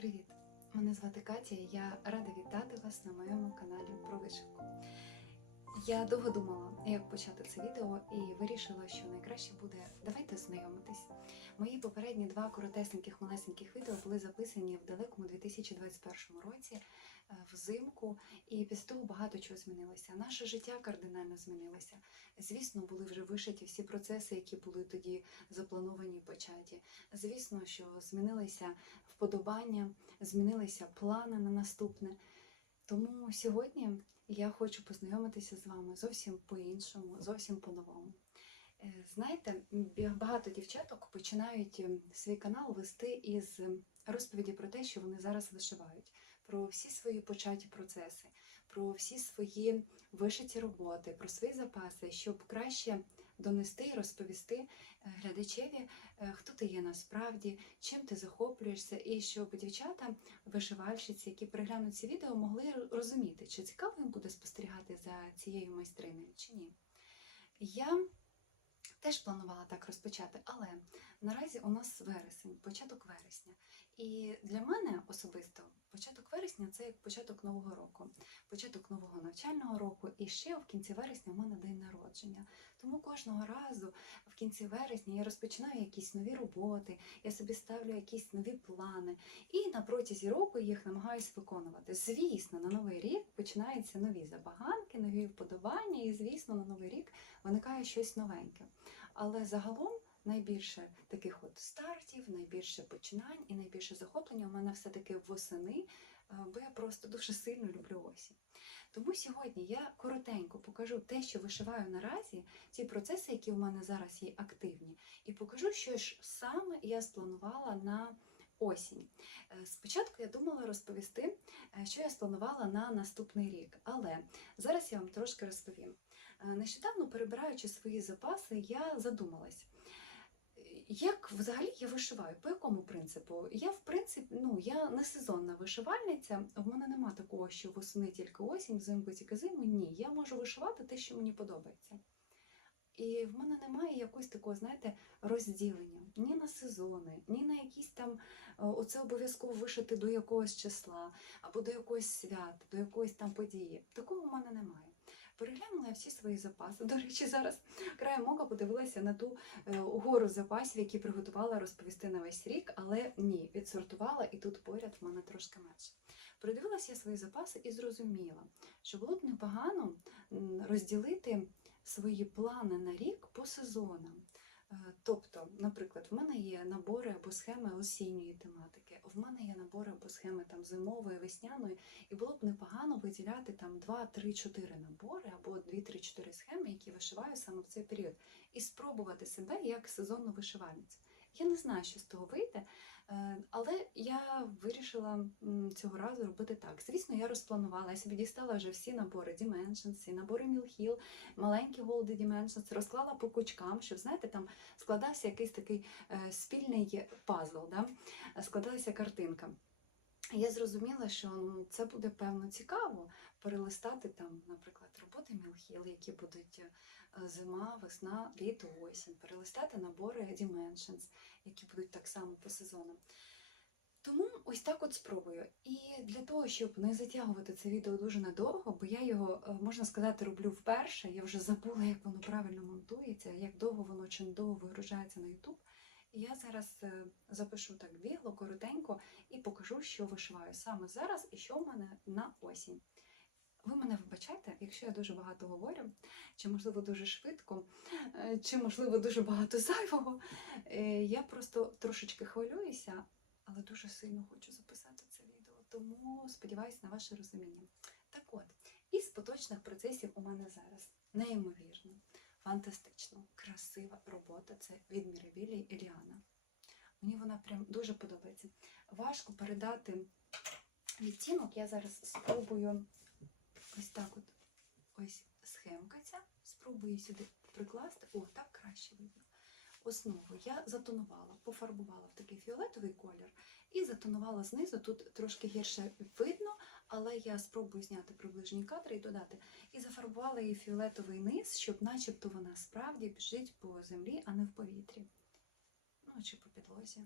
Привіт! Мене звати Катя, і я рада вітати вас на моєму каналі про вишивку. Я довго думала, як почати це відео, і вирішила, що найкраще буде давайте знайомитись. Мої попередні два коротесеньких малесеньких відео були записані в далекому 2021 році, взимку, і після того багато чого змінилося. Наше життя кардинально змінилося. Звісно, були вже вишиті всі процеси, які були тоді заплановані і початі. Звісно, що змінилися вподобання, змінилися плани на наступне. Тому сьогодні я хочу познайомитися з вами зовсім по-іншому, зовсім по-новому. Е, Знаєте, багато дівчаток починають ем, свій канал вести із розповіді про те, що вони зараз вишивають, про всі свої початі процеси, про всі свої вишиті роботи, про свої запаси, щоб краще донести і розповісти е, глядачеві, е, хто ти є насправді, чим ти захоплюєшся, і щоб дівчата, вишивальщиці, які переглянуть ці відео, могли розуміти, чи цікаво їм буде спостерігати за цією майстринею, чи ні. Я теж планувала так розпочати, але наразі у нас вересень, початок вересня. І для мене особисто початок вересня це як початок нового року, початок нового навчального року, і ще в кінці вересня у мене день народження. Тому кожного разу в кінці вересня я розпочинаю якісь нові роботи, я собі ставлю якісь нові плани, і на протязі року їх намагаюся виконувати. Звісно, на новий рік починаються нові забаганки, нові вподобання, і звісно, на новий рік виникає щось новеньке. Але загалом найбільше таких от стартів, найбільше починань і найбільше захоплення у мене все-таки восени, е, бо я просто дуже сильно люблю осінь. Тому сьогодні я коротенько покажу те, що вишиваю наразі, ті процеси, які у мене зараз є активні, і покажу, що ж саме я спланувала на осінь. Е, Спочатку я думала розповісти, е, що я спланувала на наступний рік, але зараз я вам трошки розповім. Нещодавно перебираючи свої запаси, я задумалась. Як взагалі я вишиваю? По якому принципу? Я, в принципі, ну я не сезонна вишивальниця. В мене нема такого, що восени тільки осінь, взимку тільки зиму. Ні, я можу вишивати те, що мені подобається. І в мене немає якогось такого, знаєте, розділення ні на сезони, ні на якісь там е, оце обов'язково вишити до якогось числа або до якогось свята, до якоїсь там події. Такого в мене немає. Переглянула я всі свої запаси. До речі, зараз краєм ока подивилася на ту е, гору запасів, які приготувала розповісти на весь рік, але ні, відсортувала і тут поряд в мене трошки менше. Передивилася я свої запаси і зрозуміла, що було б непогано розділити свої плани на рік по сезонам. Е, Тобто, наприклад, в мене є набори або схеми осінньої тематики, в мене набори або схеми там зимової, весняної, і було б непогано виділяти там 2, 3, 4 набори або 2, 3, 4 схеми, які вишиваю саме в цей період, і спробувати себе як сезонну вишивальницю. Я не знаю, що з того вийде, е, але я вирішила цього разу робити так. Звісно, я розпланувала, я собі дістала вже всі набори Dimensions, всі набори Hill, маленькі Goldie Dimensions, розклала по кучкам, щоб, знаєте, там складався якийсь такий е, спільний пазл, да? складалася картинка. Я зрозуміла, що ну, це буде певно цікаво перелистати там, наприклад, роботи Мілхіл, які будуть е, зима, весна, літо, осінь, перелистати набори Dimensions, які будуть так само по сезонам. Тому ось так от спробую. І для того, щоб не затягувати це відео дуже надовго, бо я його, е, можна сказати, роблю вперше, я вже забула, як воно правильно монтується, як довго воно чи не довго вигружається на YouTube. І я зараз е, запишу так бігло, коротенько і покажу, що вишиваю саме зараз і що в мене на осінь. Ви мене вибачайте, якщо я дуже багато говорю, чи можливо дуже швидко, е, чи можливо дуже багато зайвого. Е, Я просто трошечки хвилююся, але дуже сильно хочу записати це відео, тому сподіваюся на ваше розуміння. Так от, із поточних процесів у мене зараз неймовірно, фантастично, красива робота це від Мірабілі Еліана. Мені вона прям дуже подобається. Важко передати відтінок. Я зараз спробую ось так от ось схемка ця. Спробую її сюди прикласти. О, так краще видно. Основу я затонувала, пофарбувала в такий фіолетовий колір і затонувала знизу. Тут трошки гірше видно, але я спробую зняти приближні кадри і додати. І зафарбувала її фіолетовий низ, щоб начебто вона справді біжить по землі, а не в повітрі. Ну, чи по підлозі.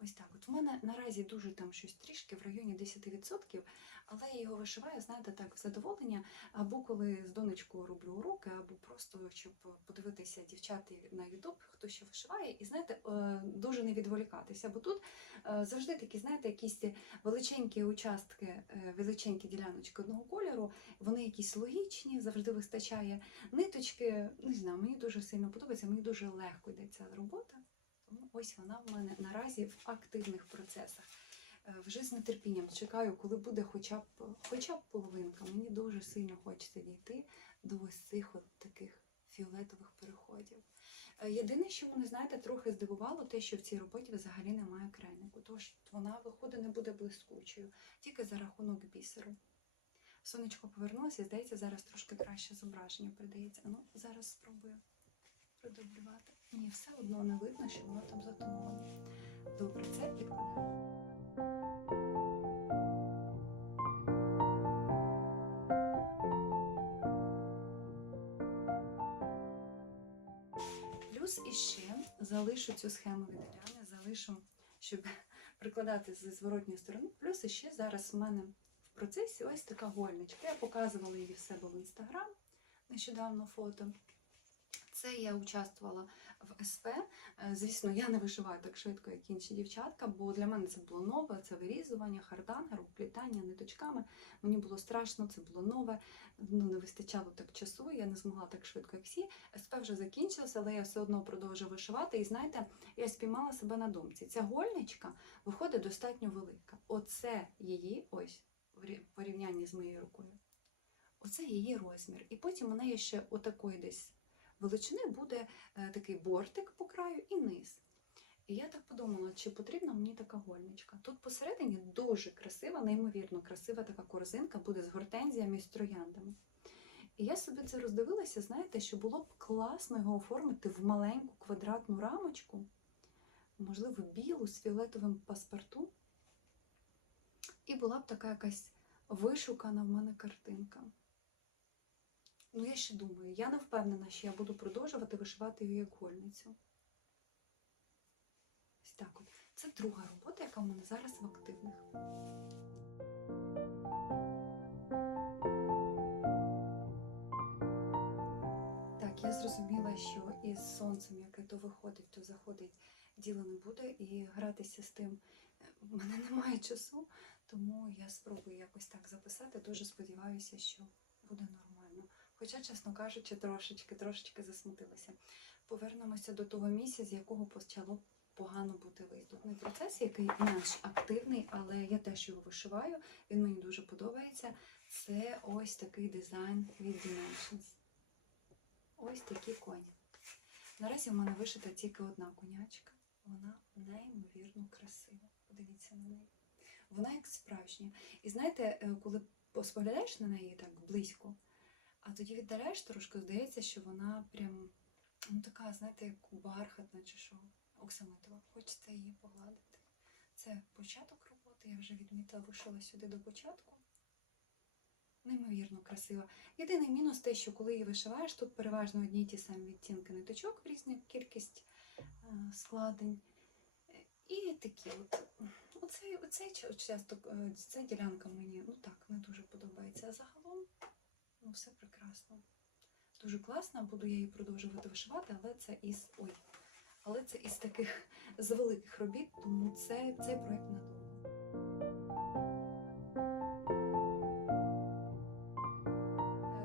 Ось так. От в мене наразі дуже там щось трішки в районі 10%, але я його вишиваю, знаєте, так, в задоволення, або коли з донечкою роблю уроки, або просто щоб подивитися дівчат на Ютуб, хто що вишиває, і знаєте, е, дуже не відволікатися. Бо тут е, завжди такі, знаєте, якісь величенькі участки, е, величенькі діляночки одного кольору, вони якісь логічні, завжди вистачає. Ниточки, не знаю, мені дуже сильно подобається, мені дуже легко йде ця робота. Тому ось вона в мене наразі в активних процесах. Е, Вже з нетерпінням чекаю, коли буде хоча б хоча б половинка. Мені дуже сильно хочеться дійти до ось цих от таких фіолетових переходів. Е, Єдине, що мене, знаєте, трохи здивувало, те, що в цій роботі взагалі немає крайнику. Тож вона, виходить, не буде блискучою, тільки за рахунок бісеру. Сонечко повернулося, здається, зараз трошки краще зображення придається. Ну, зараз спробую продублювати. Ні, все одно не видно, що воно там затоновано. Добре, це підкладаємо. Плюс іще залишу цю схему від Іляни, залишу, щоб прикладати зі зворотньої сторони. Плюс іще зараз в мене в процесі ось така гольничка. Я показувала її в себе в інстаграм нещодавно фото. Це я участвувала в СП. Е, Звісно, я не вишиваю так швидко, як інші дівчатка, бо для мене це було нове, це вирізування, хардангер, вплітання ниточками. Мені було страшно, це було нове. Ну, не вистачало так часу, я не змогла так швидко, як всі. СП вже закінчилося, але я все одно продовжую вишивати. І знаєте, я спіймала себе на думці. Ця гольничка виходить достатньо велика. Оце її, ось, в порівнянні з моєю рукою. Оце її розмір. І потім у неї ще отакої десь величини буде е, такий бортик по краю і низ. І я так подумала, чи потрібна мені така гольничка. Тут посередині дуже красива, неймовірно красива така корзинка буде з гортензіями і з трояндами. І я собі це роздивилася, знаєте, що було б класно його оформити в маленьку квадратну рамочку, можливо, білу з фіолетовим паспорту. І була б така якась вишукана в мене картинка. Ну, я ще думаю, я не впевнена, що я буду продовжувати вишивати її як гольницю. Ось так от. Це друга робота, яка в мене зараз в активних. Так, я зрозуміла, що із сонцем, яке то виходить, то заходить, діло не буде, і гратися з тим в мене немає часу, тому я спробую якось так записати. Дуже сподіваюся, що буде нормально. Хоча, чесно кажучи, трошечки, трошечки засмутилася. Повернемося до того місця, з якого почало погано бути виступний процес, який менш активний, але я теж його вишиваю. Він мені дуже подобається. Це ось такий дизайн від Dimensions. Ось такі коні. Наразі в мене вишита тільки одна конячка. Вона неймовірно красива. Подивіться на неї. Вона як справжня. І знаєте, е, коли споглядаєш на неї так близько, а тоді віддаляєш трошки, здається, що вона прям ну, така, знаєте, як бархатна чи що, оксамитова. Хочеться її погладити. Це початок роботи, я вже відмітила, вишила сюди до початку. Неймовірно красива. Єдиний мінус те, що коли її вишиваєш, тут переважно одні й ті самі відтінки ниточок, в різну кількість е, складень. І такі от. Оцей, оцей ча- часто, е, ця ділянка мені ну так не дуже подобається. А загалом ну, все прекрасно. Дуже класно, буду я її продовжувати вишивати, але це із. Ой, але це із таких з великих робіт, тому це, цей проєкт надовго.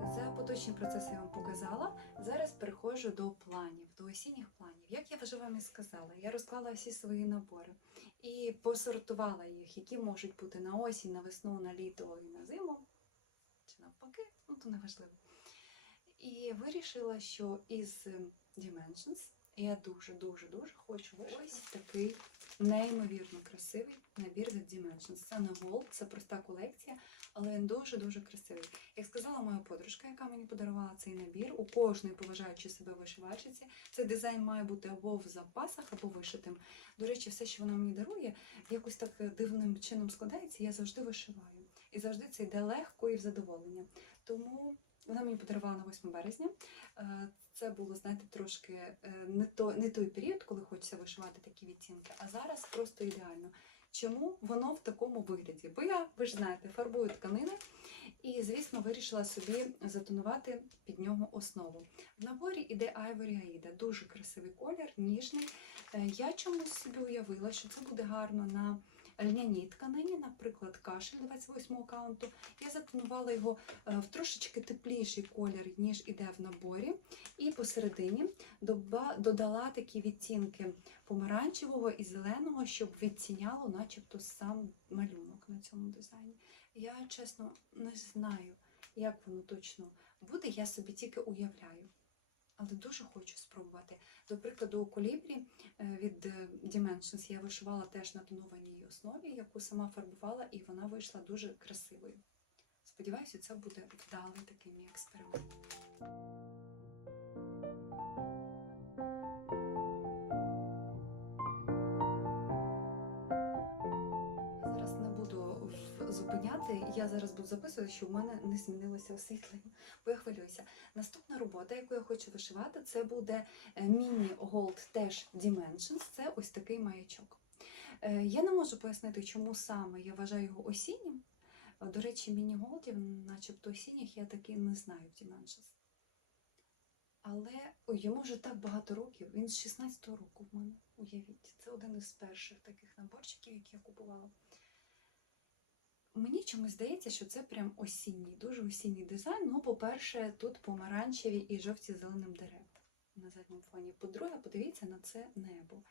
Е, За поточні процеси я вам показала. Зараз переходжу до планів, до осінніх планів. Як я вже вам і сказала, я розклала всі свої набори і посортувала їх, які можуть бути на осінь, на весну, на літо і на зиму, чи навпаки, ну то неважливо. І вирішила, що із е, Dimensions я дуже-дуже-дуже хочу ось такий неймовірно красивий набір від Dimensions. Це не Gold, це проста колекція, але він дуже-дуже красивий. Як сказала моя подружка, яка мені подарувала цей набір, у кожної поважаючи себе вишивальщиці, цей дизайн має бути або в запасах, або вишитим. До речі, все, що вона мені дарує, якось так дивним чином складається, я завжди вишиваю. І завжди це йде легко і в задоволення. Тому Вона мені подарувала на 8 березня. Е, Це було, знаєте, трошки е, не, то, не той період, коли хочеться вишивати такі відтінки, а зараз просто ідеально. Чому воно в такому вигляді? Бо я, ви ж знаєте, фарбую тканини і, звісно, вирішила собі затонувати під нього основу. В наборі іде Ivory Aida, дуже красивий колір, ніжний. Е, Я чомусь собі уявила, що це буде гарно на льняній тканині, наприклад, кашель 28 каунту. Я затонувала його е, в трошечки тепліший колір, ніж іде в наборі. І посередині додала такі відтінки помаранчевого і зеленого, щоб відтіняло начебто сам малюнок на цьому дизайні. Я чесно не знаю, як воно точно буде, я собі тільки уявляю. Але дуже хочу спробувати. До прикладу, у колібрі е, від е, Dimensions я вишивала теж на тонованій основі, яку сама фарбувала, і вона вийшла дуже красивою. Сподіваюся, це буде вдалий такий мій експеримент. Зараз не буду зупиняти. Я зараз буду записувати, що в мене не змінилося освітлення, бо я хвилююся. Наступна робота, яку я хочу вишивати, це буде е, міні Gold теж Dimensions. Це ось такий маячок. Е, Я не можу пояснити, чому саме я вважаю його осіннім. Е, До речі, міні голдів, начебто осінніх, я таки не знаю в Dimensions. Але ой, йому вже так багато років. Він з 16-го року в мене. Уявіть, це один із перших таких наборчиків, які я купувала. Мені чомусь здається, що це прям осінній, дуже осінній дизайн. Ну, по-перше, тут помаранчеві і жовті зеленим дерев на задньому фоні. По-друге, подивіться на це небо.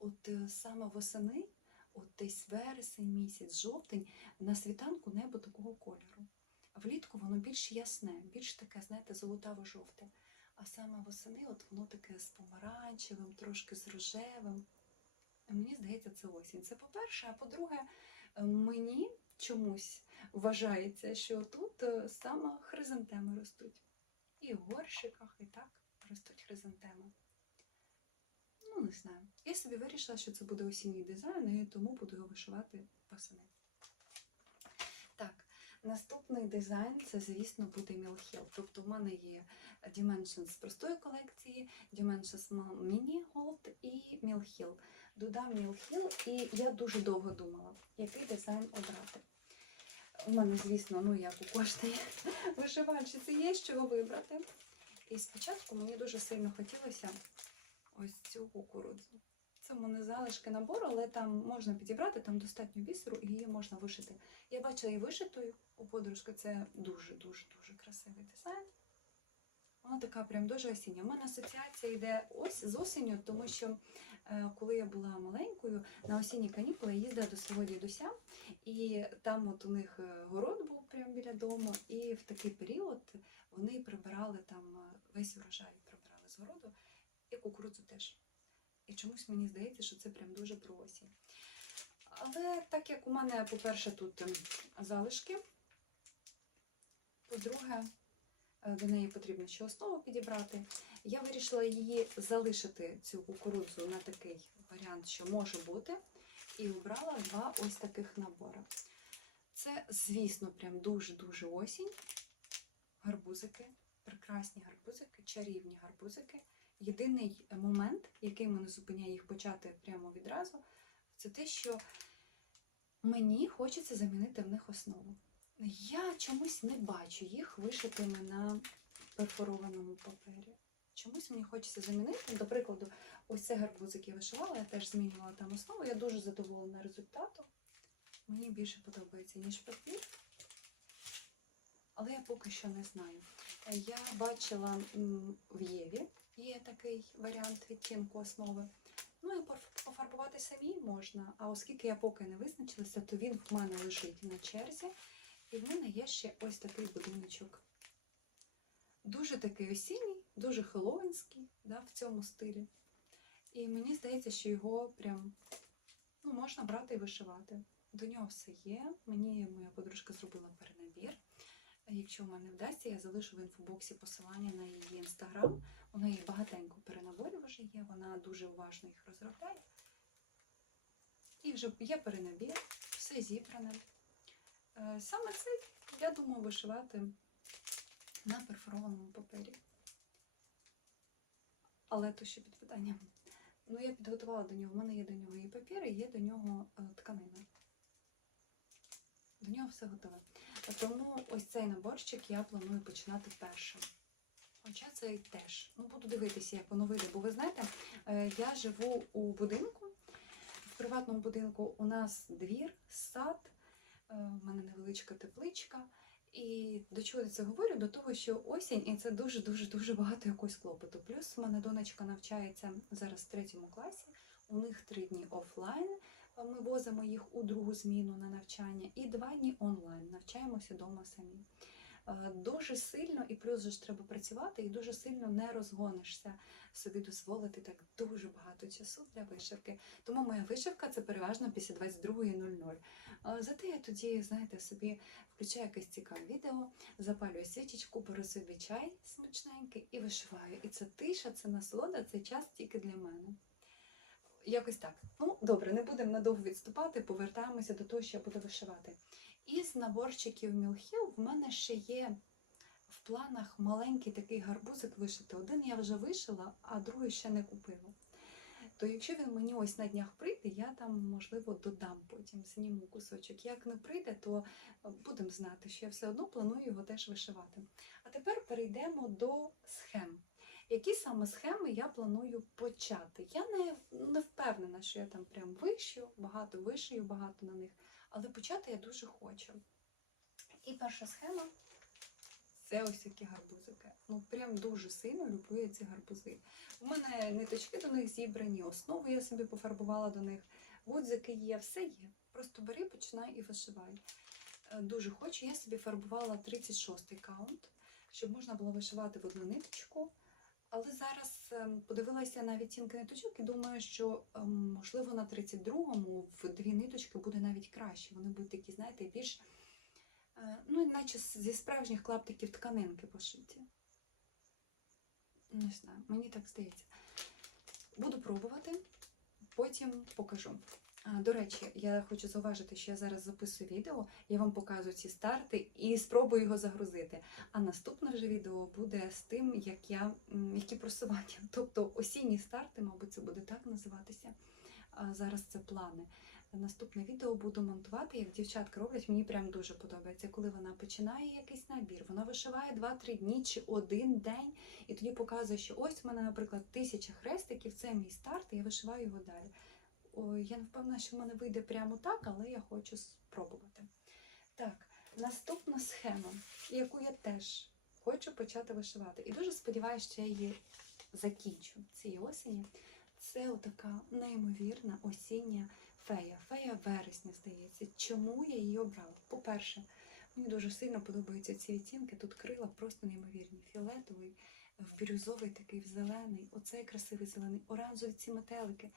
От е, саме восени, от десь вересень, місяць, жовтень, на світанку небо такого кольору. Влітку воно більш ясне, більш таке, знаєте, золотаво-жовте. А саме восени, от воно таке з помаранчевим, трошки з рожевим. Мені здається, це осінь. Це по-перше, а по-друге, е, мені чомусь вважається, що тут е, саме хризантеми ростуть. І в горщиках, і так ростуть хризантеми. Ну, не знаю. Я собі вирішила, що це буде осінній дизайн, і тому буду його вишивати восени. Так, наступний дизайн це, звісно, буде Mill Тобто в мене є Dimensions з простої колекції, Dimensions Mini Gold і Hill. Додам Hill, і я дуже довго думала, який дизайн обрати. У мене, звісно, ну як у кожної вишивальщиці є з чого вибрати. І спочатку мені дуже сильно хотілося ось цю кукурудзу. Це в мене залишки набору, але там можна підібрати, там достатньо бісеру і її можна вишити. Я бачила її вишитою у подружки, це дуже-дуже дуже красивий дизайн. Вона така прям дуже осіння. У мене асоціація йде ось з осінню, тому що е, коли я була маленькою, на осінні канікули я їздила до свого дідуся, і там от у них е, город був прямо біля дому, і в такий період вони прибирали там е, весь урожай, прибирали з городу, і кукурудзу теж. І чомусь мені здається, що це прям дуже про осінь. Але так як у мене, по-перше, тут ем, залишки, по-друге, е, до неї потрібно ще основу підібрати. Я вирішила її залишити, цю кукурудзу, на такий варіант, що може бути, і обрала два ось таких набори. Це, звісно, прям дуже-дуже осінь. Гарбузики, прекрасні гарбузики, чарівні гарбузики. Єдиний момент, який мене зупиняє їх почати прямо відразу, це те, що мені хочеться замінити в них основу. Я чомусь не бачу їх вишитими на перфорованому папері. Чомусь мені хочеться замінити. До прикладу, ось це гарбузик я вишивала, я теж змінювала там основу. Я дуже задоволена результатом. Мені більше подобається, ніж папір. Але я поки що не знаю. Е, Я бачила в Єві є такий варіант відтінку основи. Ну і пофарбувати самі можна. А оскільки я поки не визначилася, то він в мене лежить на черзі. І в мене є ще ось такий будиночок. Дуже такий осінній, дуже хеллоуінський да, в цьому стилі. І мені здається, що його прям ну, можна брати і вишивати. До нього все є. Мені моя подружка зробила перенабір. Якщо в мене вдасться, я залишу в інфобоксі посилання на її інстаграм. У неї багатенько перенаборів є, вона дуже уважно їх розробляє. І вже є перенабір, все зібране. Е, Саме це, я думаю, вишивати на перфорованому папері. Але то ще під питанням. Ну, я підготувала до нього. У мене є до нього і папір, і є до нього е, тканина. До нього все готове. Тому ось цей наборчик я планую починати першим. Хоча цей теж. Ну, буду дивитися, як воно вийде. Бо ви знаєте, е, я живу у будинку. В приватному будинку у нас двір, сад, е, у мене невеличка тепличка. І до чого я це говорю? До того, що осінь, і це дуже-дуже дуже багато якогось клопоту. Плюс у мене донечка навчається зараз в третьому класі. У них три дні офлайн. Ми возимо їх у другу зміну на навчання, і два дні онлайн. Навчаємося вдома самі. Е, Дуже сильно, і плюс же ж треба працювати, і дуже сильно не розгонишся собі дозволити так дуже багато часу для вишивки. Тому моя вишивка це переважно після 22.00. Е, Зате я тоді, знаєте, собі включаю якесь цікаве відео, запалюю свічечку, беру собі чай смачненький і вишиваю. І це тиша, це насолода, це час тільки для мене. Якось так. Ну, добре, не будемо надовго відступати, повертаємося до того, що я буду вишивати. Із наборчиків Мілхіл в мене ще є в планах маленький такий гарбузик вишити. Один я вже вишила, а другий ще не купила. То якщо він мені ось на днях прийде, я там, можливо, додам потім, зніму кусочок. Як не прийде, то будемо знати, що я все одно планую його теж вишивати. А тепер перейдемо до схем. Які саме схеми я планую почати? Я не, не впевнена, що я там прям вищу, багато вишию, багато на них, але почати я дуже хочу. І перша схема це ось такі гарбузики. Ну, прям дуже сильно люблю я ці гарбузи. У мене ниточки до них зібрані, основу я собі пофарбувала до них, гудзики є, все є. Просто бери, починай і вишивай. Е, Дуже хочу. Я собі фарбувала 36-й каунт, щоб можна було вишивати в одну ниточку. Але зараз ем, подивилася на відтінки ниточок і думаю, що ем, можливо на 32-му в дві ниточки буде навіть краще. Вони будуть такі, знаєте, більш, е, ну, наче зі справжніх клаптиків тканинки пошиті. Не знаю, мені так здається. Буду пробувати, потім покажу. До речі, я хочу зауважити, що я зараз записую відео, я вам показую ці старти і спробую його загрузити. А наступне вже відео буде з тим, як я, які просування. Тобто осінні старти, мабуть, це буде так називатися. А зараз це плани. Наступне відео буду монтувати, як дівчатка роблять. Мені прям дуже подобається, коли вона починає якийсь набір. Вона вишиває 2-3 дні чи один день, і тоді показує, що ось у мене, наприклад, тисяча хрестиків, це мій старт, і я вишиваю його далі. Я не впевнена, що в мене вийде прямо так, але я хочу спробувати. Так, наступна схема, яку я теж хочу почати вишивати. І дуже сподіваюся, що я її закінчу цієї осені. Це отака неймовірна осіння фея. Фея вересня, здається. Чому я її обрала? По-перше, мені дуже сильно подобаються ці відтінки. Тут крила просто неймовірні. Фіолетовий, в бірюзовий такий, в зелений, оцей красивий зелений, оранжеві ці метелики.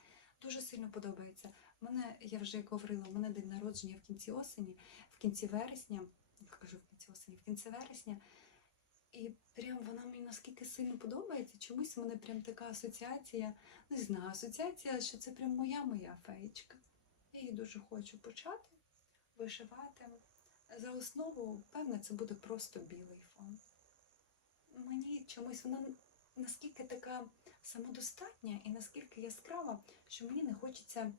Дуже сильно подобається. Мене, я вже говорила, у мене день народження в кінці осені, в кінці вересня, кажу в кінці осені, в кінці вересня. І прям вона мені наскільки сильно подобається. Чомусь в мене прям така асоціація, не знаю, асоціація, що це прям моя моя феєчка. Я її дуже хочу почати вишивати. За основу, певне, це буде просто білий фон. Мені чомусь вона наскільки така самодостатня і наскільки яскрава, що мені не хочеться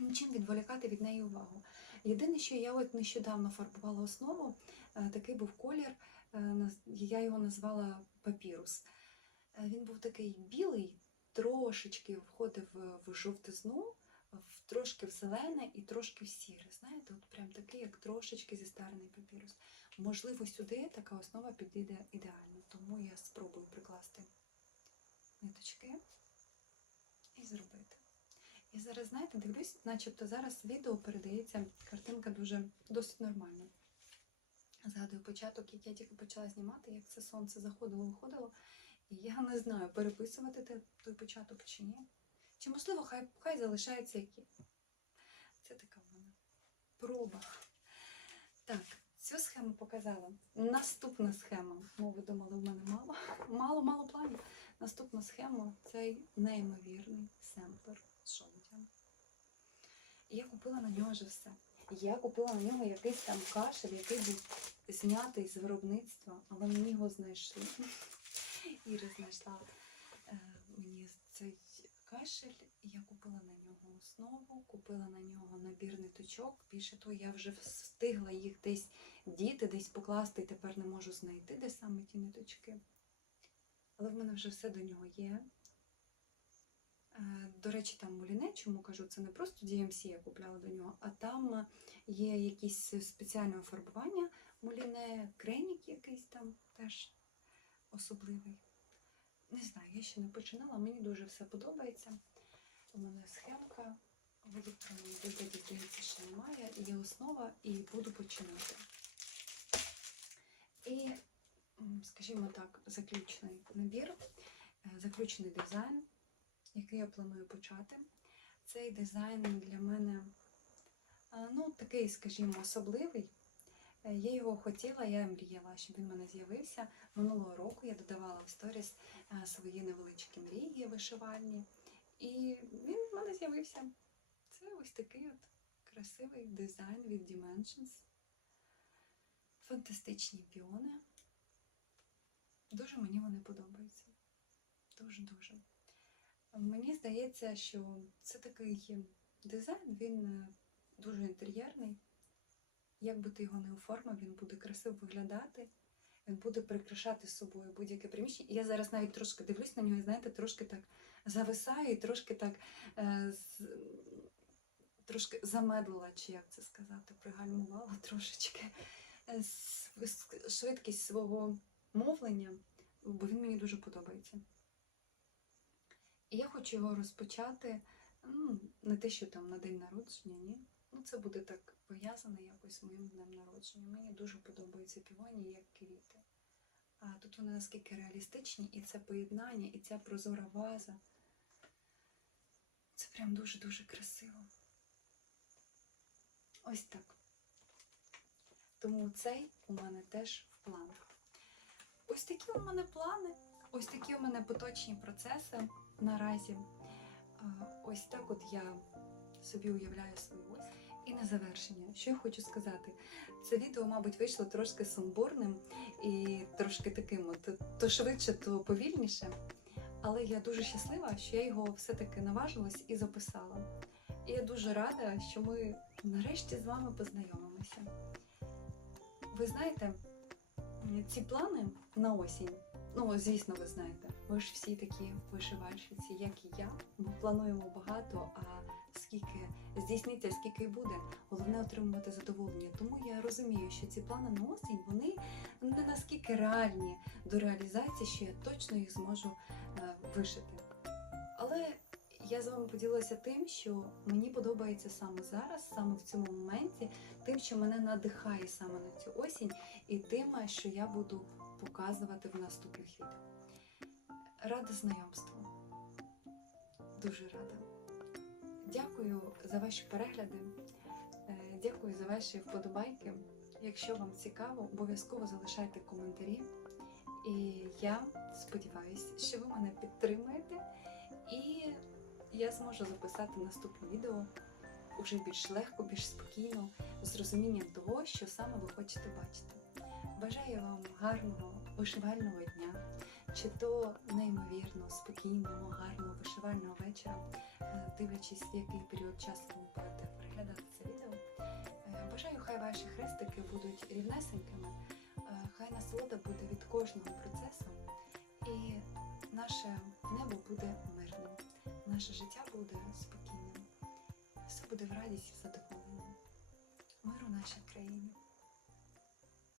нічим відволікати від неї увагу. Єдине, що я от нещодавно фарбувала основу, е, такий був колір, е, я його назвала папірус. Е, Він був такий білий, трошечки входив в- жовтизну, в трошки в зелене і трошки в сіре. Знаєте, от прям такий, як трошечки зістарений папірус. Можливо, сюди така основа підійде ідеально, тому я спробую прикласти ниточки і зробити. І зараз, знаєте, дивлюсь, начебто зараз відео передається, картинка дуже досить нормальна. Згадую початок, як я тільки почала знімати, як це сонце заходило, виходило. І я не знаю, переписувати той початок чи ні. Чи можливо, хай, хай залишається як є. Це така в мене проба. Так, цю схему показала. Наступна схема. Ну, ви думали, в мене мало. Мало-мало планів. Наступна схема цей неймовірний семплер з жовтям. Я купила на нього вже все. Я купила на нього якийсь там кашель, який був знятий з виробництва, але мені його знайшли. Іра знайшла е, мені цей кашель, я купила на нього основу, купила на нього набір ниточок. Більше того, я вже встигла їх десь діти, десь покласти, і тепер не можу знайти, де саме ті ниточки. Але в мене вже все до нього є. Е, До речі, там муліне, чому кажу, це не просто DMC я купляла до нього, а там є якісь спеціальне фарбування муліне, кренік якийсь там теж особливий. Не знаю, я ще не починала, мені дуже все подобається. У мене схемка в електронному ще немає. Є основа і буду починати. І, скажімо так, заключний набір, е, заключний дизайн, який я планую почати. Цей дизайн для мене е, ну, такий, скажімо, особливий. Е, Я його хотіла, я мріяла, щоб він мене з'явився. Минулого року я додавала в сторіс е, свої невеличкі мрії вишивальні. І він в мене з'явився. Це ось такий от красивий дизайн від Dimensions. Фантастичні піони. Дуже мені вони подобаються. Дуже-дуже. Мені здається, що це такий дизайн, він е, дуже інтер'єрний. Як би ти його не оформив, він буде красиво виглядати, він буде прикрашати собою будь-яке приміщення. Я зараз навіть трошки дивлюсь на нього, і знаєте, трошки так зависаю і трошки так е, з, трошки замедлила, чи як це сказати, пригальмувала трошечки е, швидкість свого мовлення, бо він мені дуже подобається. І я хочу його розпочати, ну, не те, що там на день народження, ні. Ну, це буде так пов'язане якось моїм днем народження. Мені дуже подобаються півоні як квіти. А тут вони наскільки реалістичні, і це поєднання, і ця прозора ваза. Це прям дуже-дуже красиво. Ось так. Тому цей у мене теж в планах. Ось такі у мене плани, ось такі у мене поточні процеси наразі. Ось так от я собі уявляю свою ось. І на завершення, що я хочу сказати, це відео, мабуть, вийшло трошки сумбурним і трошки таким, от, то швидше, то повільніше. Але я дуже щаслива, що я його все-таки наважилась і записала. І я дуже рада, що ми нарешті з вами познайомимося. Ви знаєте, ці плани на осінь. Ну, звісно, ви знаєте, ви ж всі такі вишивальщиці, як і я. Ми плануємо багато, а скільки здійсниться, скільки буде. Головне отримувати задоволення. Тому я розумію, що ці плани на осінь вони не наскільки реальні до реалізації, що я точно їх зможу е, вишити. Але я з вами поділилася тим, що мені подобається саме зараз, саме в цьому моменті, тим, що мене надихає саме на цю осінь, і тим, що я буду показувати в наступних відео. Рада знайомству. Дуже рада. Дякую за ваші перегляди. Е, Дякую за ваші вподобайки. Якщо вам цікаво, обов'язково залишайте коментарі. І я сподіваюся, що ви мене підтримуєте, і я зможу записати наступне відео уже більш легко, більш спокійно, з розумінням того, що саме ви хочете бачити. Бажаю вам гарного вишивального дня, чи то неймовірно спокійного, гарного вишивального вечора, е, дивлячись, який період часу ви будете переглядати це відео. Е, Бажаю, хай ваші хрестики будуть рівнесенькими, е, хай насолода буде від кожного процесу, і наше небо буде мирним, наше життя буде спокійним, все буде в радість і задоволенні. Миру нашій країні.